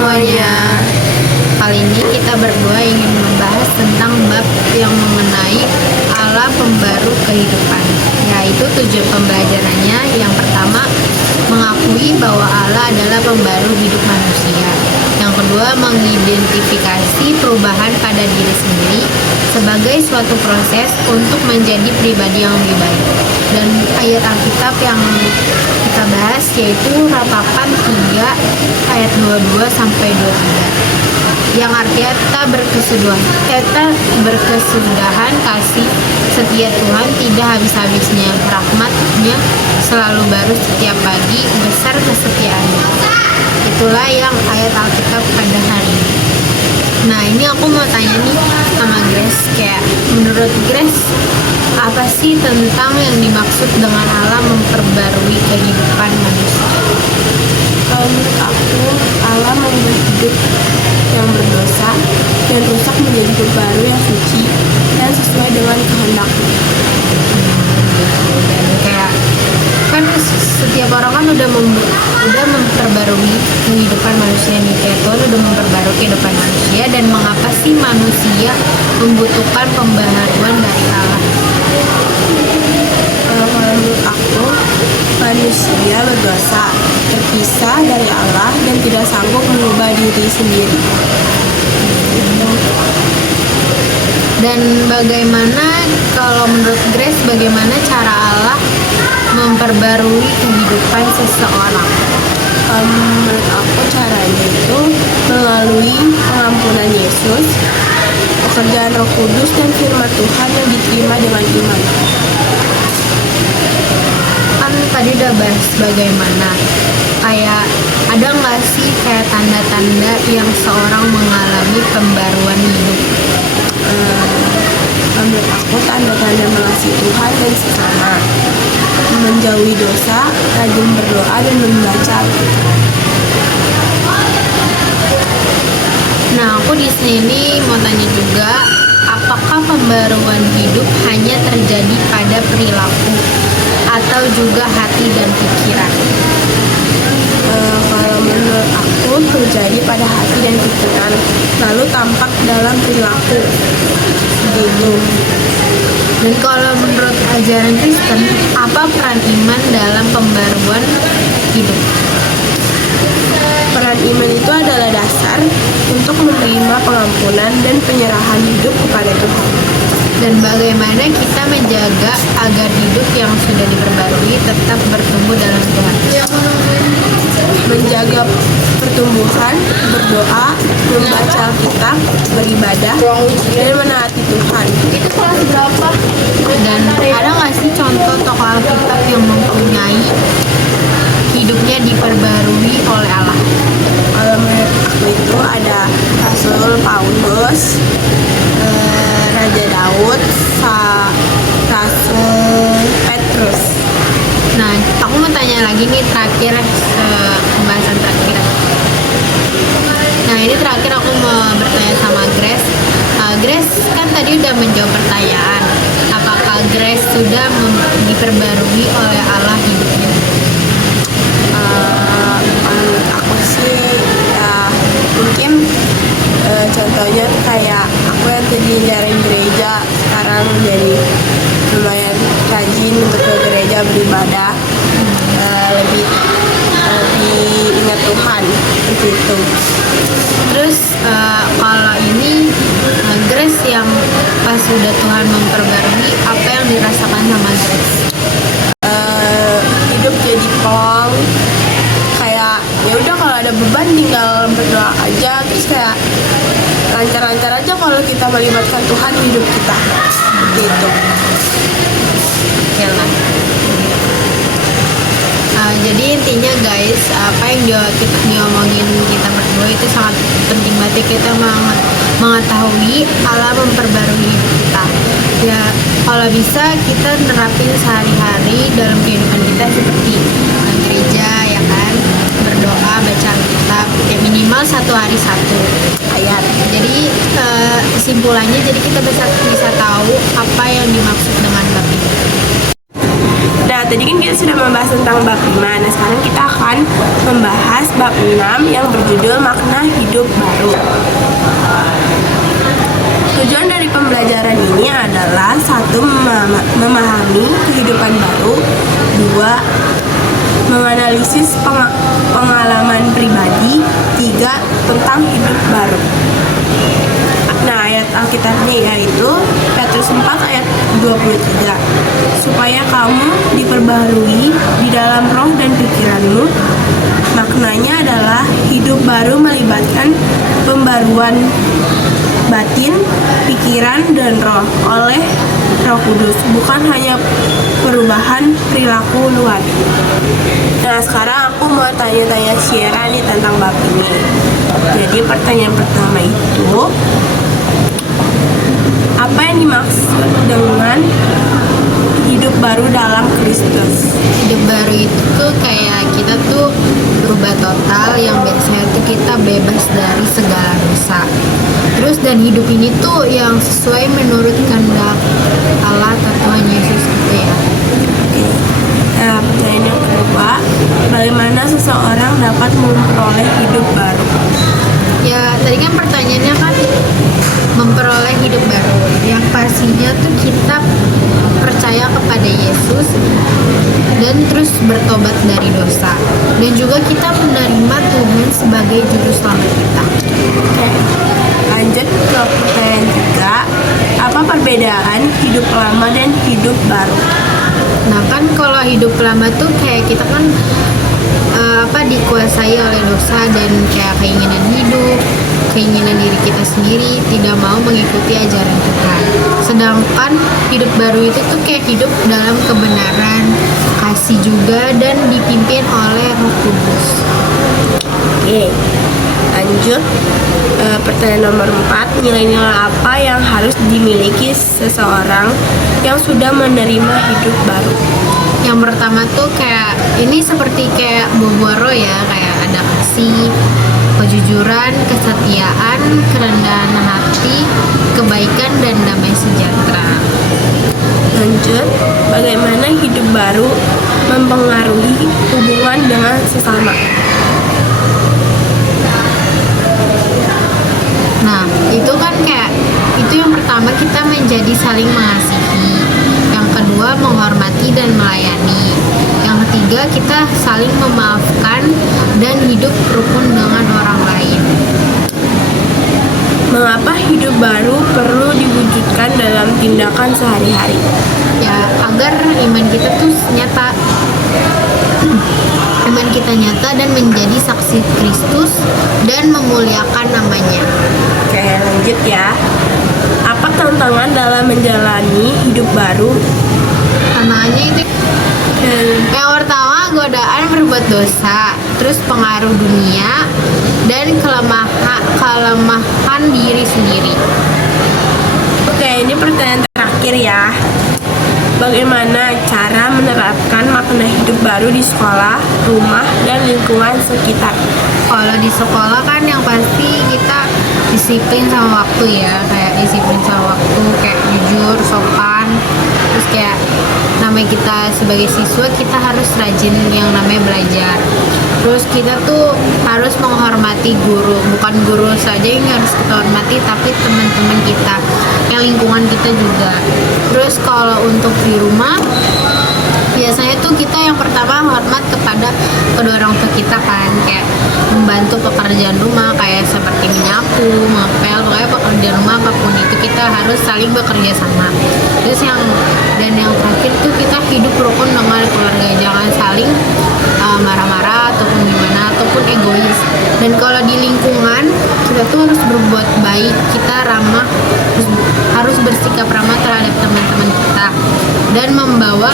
semuanya. Kali ini kita berdua ingin membahas tentang bab yang mengenai Allah pembaru kehidupan. Yaitu tujuan pembelajarannya. Yang pertama, mengakui bahwa Allah adalah pembaru hidup manusia. Yang kedua, mengidentifikasi perubahan pada diri sendiri sebagai suatu proses untuk menjadi pribadi yang lebih baik. Dan ayat Alkitab yang kita bahas yaitu Ratapan 3 ayat 22 sampai 23. Yang artinya kita berkesudahan kasih setia Tuhan tidak habis-habisnya, rahmat-Nya selalu baru setiap pagi, besar kesetiaannya. Itulah yang ayat Alkitab pada hari ini. Nah, ini aku mau tanya nih sama Grace, kayak menurut Grace apa sih tentang yang dimaksud dengan Allah memperbarui kehidupan manusia? Menurut aku, Allah membuat hidup yang berdosa dan rusak menjadi hidup baru yang suci dan sesuai dengan kehendak-Nya. Dan kayak kan setiap orang kan udah memperbarui kehidupan manusia nih, kayak Tuhan udah memperbarui kehidupan manusia. Dan mengapa sih manusia membutuhkan pembaharuan dari Allah? Menurut aku, manusia berdosa, terpisah dari Allah dan tidak sanggup mengubah diri sendiri. Dan bagaimana kalau menurut Grace, bagaimana cara Allah memperbarui kehidupan seseorang? Menurut aku caranya itu melalui pengampunan Yesus, pekerjaan Roh Kudus dan firman Tuhan yang diterima dengan iman. Kan tadi udah bahas bagaimana, kayak ada nggak sih kayak tanda-tanda yang seorang mengalami pembaruan hidup? Menurut aku, tanda-tanda mengasihi Tuhan dan sesama, menjauhi dosa, rajin berdoa dan membaca Alkitab. Nah, aku di sini mau tanya juga, apakah pembaruan hidup hanya terjadi pada perilaku atau juga hati dan pikiran? Kalau menurut aku, terjadi pada hati dan pikiran, lalu tampak dalam perilaku. Gitu. Dan kalau menurut ajaran Kristen, apa peran iman dalam pembaruan hidup? Peran iman itu adalah dasar untuk menerima pengampunan dan penyerahan hidup kepada Tuhan. Dan bagaimana kita menjaga agar hidup yang sudah diperbarui tetap bertumbuh dalam Tuhan? Menjaga pertumbuhan, berdoa, membaca Alkitab, beribadah, dan menaati Tuhan. Itu kelas berapa? Dan ada nggak sih contoh tokoh Alkitab yang mempunyai hidupnya diperbarui oleh Allah? Kalau menurut aku itu ada Rasul Paulus, Raja Daud, Rasul Petrus. Nah, aku mau tanya lagi nih terakhir, pembahasan terakhir. Nah, ini terakhir aku mau bertanya sama Grace. Grace kan tadi udah menjawab pertanyaan, apakah Grace sudah diperbarui oleh Allah hidupnya? Menurut aku sih ya mungkin contohnya kayak aku yang tadi jarang gereja, sekarang jadi lumayan rajin untuk ke gereja beribadah, lebih ingat Tuhan begitu. Terus kalau ini Grace yang pas sudah Tuhan memperbarui, apa yang dirasakan sama Grace? Hidup jadi plong, kayak ya udah kalau ada beban tinggal berdoa aja, terus kayak lancar-lancar aja kalau kita melibatkan Tuhan di hidup kita gitu. Oke lah. Jadi intinya guys, apa yang kita diomongin kita berdua itu sangat penting banget, kita mengetahui Allah memperbarui hidup kita. Ya kalau bisa kita nerapin sehari-hari dalam kehidupan kita, seperti gereja ya kan, berdoa, baca Alkitab, ya minimal 1 hari 1 ayat. Jadi kesimpulannya, jadi kita bisa tahu apa yang dimaksud dengan bab ini. Nah, tadi kan kita sudah membahas tentang bab iman. Nah, sekarang kita akan membahas bab 6 yang berjudul Makna Hidup Baru. Tujuan dari pembelajaran ini adalah 1. Memahami kehidupan baru. 2. Menganalisis pengalaman pribadi. 3. Tentang hidup baru. Nah, ayat Alkitabnya yaitu Petrus 4 ayat 23. Supaya kamu diperbarui di dalam roh dan pikiranmu. Maknanya adalah hidup baru melibatkan pembaruan batin, pikiran, dan roh oleh Roh Kudus, bukan hanya perubahan perilaku luar. Nah, sekarang aku mau tanya-tanya Sierra nih tentang bab ini. Jadi pertanyaan pertama itu, apa yang dimaksud dengan hidup baru dalam Kristus? Hidup baru itu tuh kayak kita tuh berubah total, yang biasanya tuh kita bebas dari segala dosa. Terus dan hidup ini tuh yang sesuai menurut kehendak Allah atau Tuhan Yesus gitu ya. Oke. Nah, pertanyaan yang kedua, bagaimana seseorang dapat memperoleh hidup baru? Ya tadi kan pertanyaannya kan memperoleh hidup baru. Yang pastinya tuh kita percaya kepada Yesus dan terus bertobat dari dosa, dan juga kita menerima Tuhan sebagai juru selamat kita. Oke. Lanjut ke pertanyaan ketiga, apa perbedaan hidup lama dan hidup baru? Nah kan kalau hidup lama tuh kayak kita kan dikuasai oleh dosa dan kayak keinginan hidup, keinginan diri kita sendiri, tidak mau mengikuti ajaran Tuhan. Sedangkan hidup baru itu tuh kayak hidup dalam kebenaran, kasih juga, dan dipimpin oleh Roh Kudus. Oke. Lanjut, pertanyaan nomor 4, nilai-nilai apa yang harus dimiliki seseorang yang sudah menerima hidup baru? Yang pertama tuh kayak ini seperti kayak buah roh ya, kayak ada kasih, kejujuran, kesetiaan, kerendahan hati, kebaikan, dan damai sejahtera. Lanjut, bagaimana hidup baru mempengaruhi hubungan dengan sesama? Nah, itu kan kayak itu yang pertama, kita menjadi saling mengasihi. Yang kedua, menghormati dan melayani. Yang ketiga, kita saling memaafkan dan hidup rukun dengan orang lain. Mengapa hidup baru perlu diwujudkan dalam tindakan sehari-hari? Ya, agar iman kita tuh nyata. Iman kita nyata dan menjadi saksi Kristus dan memuliakan namanya. Oke, lanjut ya. Apa tantangan dalam menjalani hidup baru? Tantangannya itu yang pertama, godaan berbuat dosa, terus pengaruh dunia, dan kelemahan diri sendiri. Oke, ini pertanyaan terakhir ya. Bagaimana cara menerapkan makna hidup baru di sekolah, rumah, dan lingkungan sekitar? Kalau di sekolah kan yang pasti kita disiplin sama waktu ya, kayak disiplin sama waktu, kayak jujur, sopan, terus kayak namanya kita sebagai siswa kita harus rajin yang namanya belajar. Terus kita tuh harus menghormati guru, bukan guru saja yang harus kita hormati, tapi teman-teman kita, kayak lingkungan kita juga. Terus kalau untuk di rumah, biasanya tuh kita yang pertama hormat kepada kedua orang tua kita kan, kayak membantu pekerjaan rumah kayak seperti menyapu, ngepel, pokoknya pekerjaan rumah apapun itu kita harus saling bekerja sama. Terus yang terakhir tuh kita hidup rukun dengan keluarga, jangan saling marah-marah ataupun gimana ataupun egois. Dan kalau di lingkungan kita tuh harus berbuat baik, kita ramah, harus bersikap ramah terhadap teman-teman kita dan membawa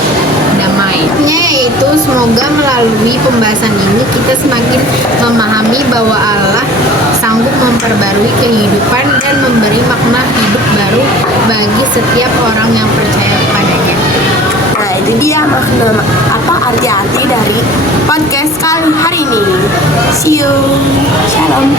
damai. Yaitu semoga melalui pembahasan ini kita semakin memahami bahwa Allah sanggup memperbarui kehidupan dan memberi makna hidup baru bagi setiap orang yang percaya kepadanya. Nah, itu dia makna arti dari podcast kali hari ini. See you. Shalom.